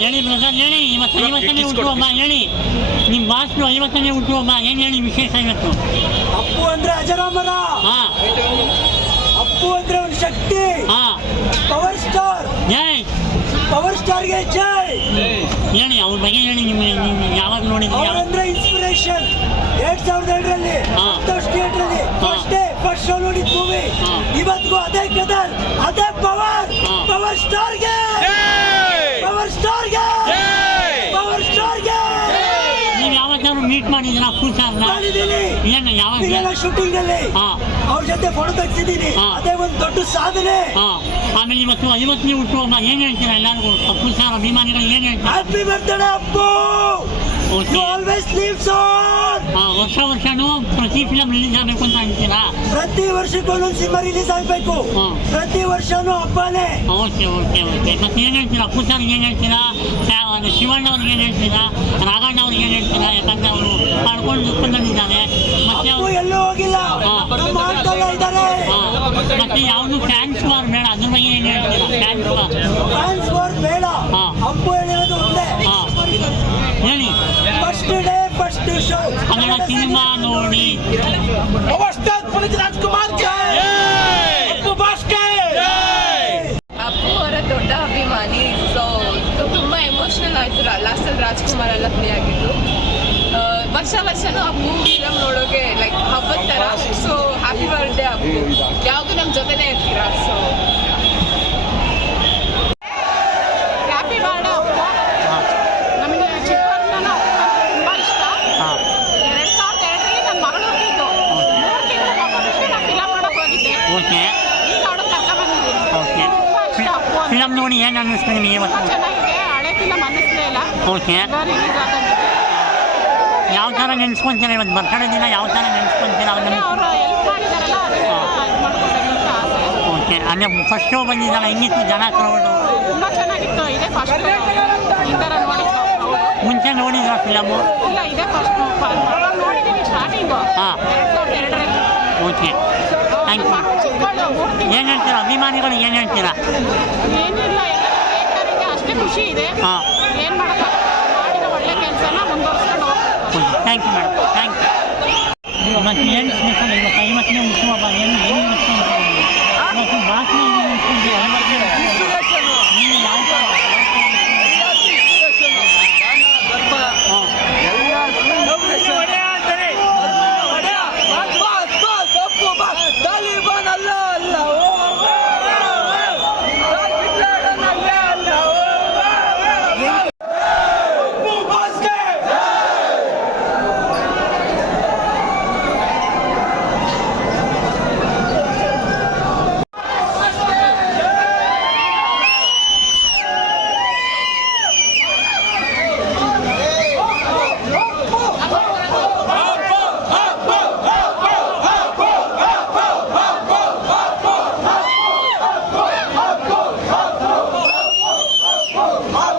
ಹೇಳಿ ಬ್ರದರ್ ಹೇಳಿ. ಇವತ್ತು ಐವತ್ತನೇ ಹುಟ್ಟುಹಬ್ಬ ಹೇಳಿ. ನಿಮ್ಮ ಬಾಸ್ನು ಐವತ್ತನೇ ಹುಟ್ಟುಹಬ್ಬ ಏನು ಹೇಳಿ ವಿಶೇಷ ಇವತ್ತು? ಅಪ್ಪು ಅಂದ್ರೆ ಅಜರಾಮರ. ಹಾ. ಅಪ್ಪು ಅಂದ್ರೆ ಒಂದು ಶಕ್ತಿ. ಹಾ. ಪವರ್ ಸ್ಟಾರ್ ಜೈ. ಪವರ್ ಸ್ಟಾರ್ಗೆ ಜೈ. ಹೇಳಿ ಅವ್ರ ಬಗ್ಗೆ ಹೇಳಿ ನಿಮ್ಮ ನೀವು ಯಾವಾಗ ನೋಡಿದ್ರಿ? ಯಾವಾಗ? ಅವರಂದ್ರೆ ಇನ್ಸ್ಪಿರೇಷನ್ ಎರಡ್ ಸಾವಿರದ ಎರಡರಲ್ಲಿ ಹಾ. ಸಂತೋಷ್ ಥಿಯೇಟರ್ ಅಲ್ಲಿ ಹಾ. ಫಸ್ಟ್ ಡೇ ಫಸ್ಟ್ ಶೋ ನೋಡಿದ ಮೂವಿ ಹಾ. ಇವತ್ತಿಗೂ ಅದೇ ಕದರ್ ಅದೇ ಪವರ್ ಹಾ. ಪವರ್ ಸ್ಟಾರ್ಗೆ ಪವರ್ ಸ್ಟಾರ್ಗೆ ಪವರ್ ಸ್ಟಾರ್ಗೆ ನೀವು ಯಾವತ್ತಾದ್ರು ಮೀಟ್ ಮಾಡಿದ್ರ ಫುಲ್ ಸರ್ನ ಏನು ಯಾವಾಗ? ಶೂಟಿಂಗ್ ಅಲ್ಲಿ ಅವ್ರ ಜೊತೆ ಫೋಟೋ ತೆಗ್ಸಿದ್ದೀನಿ. ಹಾ. ಅದೇ ಒಂದು ದೊಡ್ಡ ಸಾಧನೆ. ಆಮೇಲೆ ಇವತ್ತು ಐವತ್ತನೇ ಹುಟ್ಟುವ ಏನು ಹೇಳ್ತೀರಾ ಎಲ್ಲರಿಗೂ? ಅಪ್ಪು ಸಾರ್ ಅಭಿಮಾನಿಗಳು ಏನು ಹೇಳ್ತೀರಾ? Happy birthday Appu! Okay always lives on ಹಾಂ ವರ್ಷ ವರ್ಷನೂ ಪ್ರತಿ ಫಿಲಂ ರಿಲೀಸ್ ಆಗಬೇಕು ಅಂತ ಅಂತೀರಾ? ಪ್ರತಿ ವರ್ಷಕ್ಕೂ ಒಂದೊಂದು ಸಿನಿಮಾ ರಿಲೀಸ್ ಆಗಬೇಕು. ಪ್ರತಿ ವರ್ಷನೂ ಹಬ್ಬನೇ. Okay okay okay. ಮತ್ತೆ ಏನು ಹೇಳ್ತೀರಾ? ಅಪ್ಪು ಸರ್ ಏನು ಹೇಳ್ತೀರಾ? ಅದು ಶಿವಣ್ಣ ಅವ್ರಿಗೆ ಏನು ಹೇಳ್ತೀರಾ? ರಾಘಣ್ಣ ಅವ್ರಿಗೆ ಏನು ಹೇಳ್ತೀರಾ? ಯಾಕಂದ್ರೆ ಅವರು ಪಡ್ಕೊಂಡು ಬಂದಿದ್ದಾರೆ ಮತ್ತೆ ಅಪ್ಪು ಅವ್ರು ಎಲ್ಲೂ ಹೋಗಿಲ್ಲ. ಹಾ. ನಮ್ಮ ಆಟಲ್ಲ ಇದ್ದಾರೆ. ಮತ್ತೆ ಯಾವುದು ಫ್ಯಾನ್ಸ್ ವಾರ್ ಬೇಡ. ಅದ್ರ ಬಗ್ಗೆ ಏನು ಹೇಳ್ತೀರಾ? ಫ್ಯಾನ್ಸ್ ವಾರ್ ಫ್ಯಾನ್ಸ್ ವಾರ್ ಬೇಡ. ಹಾ. ಅಪ್ಪು ಹೇಳಿರೋದು ಒಂದೇ. ಹೇಳಿ first day first show Kannada cinema ನೋಡಿ ರಾಜ್ಕುಮಾರ್ ಅಪ್ಪು ಬಾಸ್ಕೆ ಅಪ್ಪು ಅವರ ದೊಡ್ಡ ಅಭಿಮಾನಿ ಸೊ ತುಂಬ ಎಮೋಷ್ನಲ್ ಆಯಿತು ಲಾಸ್ಟಲ್ಲಿ ರಾಜ್ಕುಮಾರ್ ಎಲ್ಲ ಪ್ಲೇ ಆಗಿದ್ದು ಆ, ವರ್ಷ ವರ್ಷನೂ ಅಪ್ಪು ಫಿಲಮ್ ನೋಡೋಕೆ ಲೈಕ್ ಹಬ್ಬದ ಥರ ಸೊ ಹ್ಯಾಪಿ ಬರ್ಡೇ ಅಪ್ಪು ಯಾವುದು ನಮ್ಮ ಜೊತೆನೇ ಇರ್ತೀರಾ? ಸೊ ಹ್ಯಾಪಿ ಬರ್ಡೇ ಅಪ್ಪು ನಮಗೆ ಚಿಕ್ಕವರಿಂದನೂ ತುಂಬ ಇಷ್ಟ. ಎರಡು ಸಾವಿರದ ಎರಡರಲ್ಲಿ ನನ್ನ ಮಗಳು ಹುಟ್ಟಿದ್ದು. ಮೂರು ತಿಂಗಳು ಮಗುವಿಗೆ ನಾನು ಫಿಲಮ್ ನೋಡೋಕೆ ಹೋಗಿದ್ದೆ. ಓಕೆ. ಈಗ ಅವಳು ಕರ್ಕೊಂಡ್ಬಂದಿದ್ದೀನಿ ಓಕೆ. ತುಂಬ ಇಷ್ಟ ಅಪ್ಪು ಅಂದ್ರೆ. ಫಿಲಮ್ ನೋಡಿ ಏನು ಅನ್ನಿಸ್ತೀನಿ ನೀವು ಚೆನ್ನಾಗಿದೆ. ಹಳೆ ಫಿಲಮ್ ಅನ್ನಿಸ್ಲೇ ಇಲ್ಲ. ಓಕೆ. ರಿಲೀಸ್ ಥರ ನೆನೆಸ್ಕೊಂತೀನಿ ಇವತ್ತು ಬರ್ತಾರೆ ದಿನ ಯಾವ ಥರ ನೆನೆಸ್ಕೊಂತೀನಿ ಓಕೆ ಅಂದರೆ ಫಸ್ಟ್ ಶೋ ಬಂದಿದ್ದಲ್ಲ ಹೆಂಗಿತ್ತು ಜನ ಕ್ರೌಡು ಮುಂಚೆ ನೋಡಿದ್ರ ಫಿಲಮು ಹಾಂ ಓಕೆ ಥ್ಯಾಂಕ್ ಯು ಏನು ಹೇಳ್ತೀರಾ ಅಭಿಮಾನಿಗಳು ಏನು ಹೇಳ್ತೀರಾ ಅಷ್ಟೇ ಖುಷಿ ಇದೆ ಹಾಂ ಏನು ಮಾಡಕ್ಕಾಗಲ್ಲ Bak yer misin sana bak ayımak ne unutma bak yer misin yeni misin sana bak. Bak bu bak ne unutma diye ayımak ne unutma. ಎಲ್ಲ Oh,